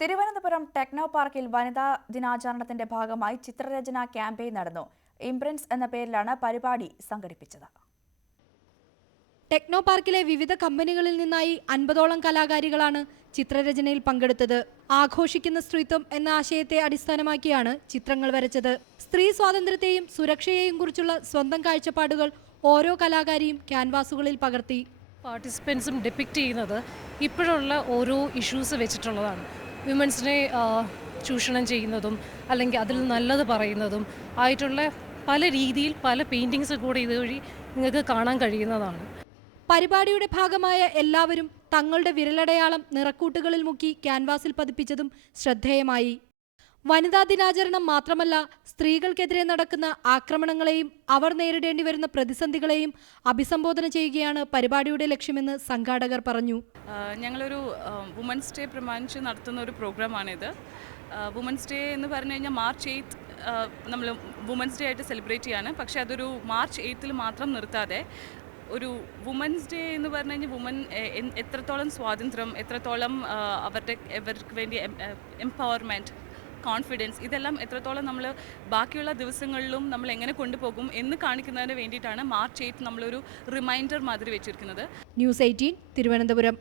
Thiruvananthapuram techno പാർക്കിൽ വനിതാ ദിനാചരണത്തിന്റെ ഭാഗമായി ചിത്രരചന ക്യാമ്പയിൻ നടന്നു. ഇംപ്രിന്റ്സ് എന്ന പേരിലാണ് പരിപാടി സംഘടിപ്പിച്ചത്. ടെക്നോ പാർക്കിലെ വിവിധ കമ്പനികളിൽ നിന്നായി 50ഓളം കലാകാരികളാണ് ചിത്രരചനയിൽ പങ്കെടുത്തത്. ആഘോഷിക്കുന്ന സ്ത്രീത്വം എന്ന ആശയത്തെ അടിസ്ഥാനമാക്കിയാണ് ചിത്രങ്ങൾ വരച്ചത്. സ്ത്രീ സ്വാതന്ത്ര്യത്തെയും സുരക്ഷയെയും കുറിച്ചുള്ള സ്വന്തം കാഴ്ചപ്പാടുകൾ ഓരോ കലാകാരിയും ക്യാൻവാസുകളിൽ പകർത്തി. പാർട്ടിസിപ്പൻസും ഡെപ്പിക്റ്റ് ചെയ്യുന്നത് ഇപ്പോഴുള്ള ഓരോ ഇഷ്യൂസ് വെച്ചിട്ടുള്ളതാണ്. വിമൻസിനെ ചൂഷണം ചെയ്യുന്നതും അല്ലെങ്കിൽ അതിൽ നല്ലത് പറയുന്നതും ആയിട്ടുള്ള പല രീതിയിൽ പല പെയിൻറ്റിങ്സ് കൂടെ ഇതുവഴി നിങ്ങൾക്ക് കാണാൻ കഴിയുന്നതാണ്. പരിപാടിയുടെ ഭാഗമായ എല്ലാവരും തങ്ങളുടെ വിരലടയാളം നിറക്കൂട്ടുകളിൽ മുക്കി ക്യാൻവാസിൽ പതിപ്പിച്ചതും ശ്രദ്ധേയമായി. വനിതാ ദിനാചരണം മാത്രമല്ല, സ്ത്രീകൾക്കെതിരെ നടക്കുന്ന ആക്രമണങ്ങളെയും അവർ നേരിടേണ്ടി വരുന്ന പ്രതിസന്ധികളെയും അഭിസംബോധന ചെയ്യുകയാണ് പരിപാടിയുടെ ലക്ഷ്യമെന്ന് സംഘാടകർ പറഞ്ഞു. ഞങ്ങളൊരു വുമൻസ് ഡേ പ്രമാണിച്ച് നടത്തുന്ന ഒരു പ്രോഗ്രാമാണിത്. വുമൻസ് ഡേ എന്ന് പറഞ്ഞു കഴിഞ്ഞാൽ March 8 നമ്മൾ വുമൻസ് ഡേ ആയിട്ട് സെലിബ്രേറ്റ് ചെയ്യാണ്. പക്ഷേ അതൊരു March 8 മാത്രം നിർത്താതെ ഒരു വുമൻസ് ഡേ എന്ന് പറഞ്ഞു കഴിഞ്ഞാൽ വുമൻ എത്രത്തോളം സ്വാതന്ത്ര്യം, എത്രത്തോളം അവർക്ക് വേണ്ടി എംപവർമെൻറ്റ്, കോൺഫിഡൻസ്, ഇതെല്ലാം എത്രത്തോളം നമ്മൾ ബാക്കിയുള്ള ദിവസങ്ങളിലും നമ്മൾ എങ്ങനെ കൊണ്ടുപോകും എന്ന് കാണിക്കുന്നതിന് വേണ്ടിയിട്ടാണ് March 8 നമ്മളൊരു റിമൈൻഡർ മാതിരി വെച്ചിരിക്കുന്നത്. ന്യൂസ് 18 തിരുവനന്തപുരം.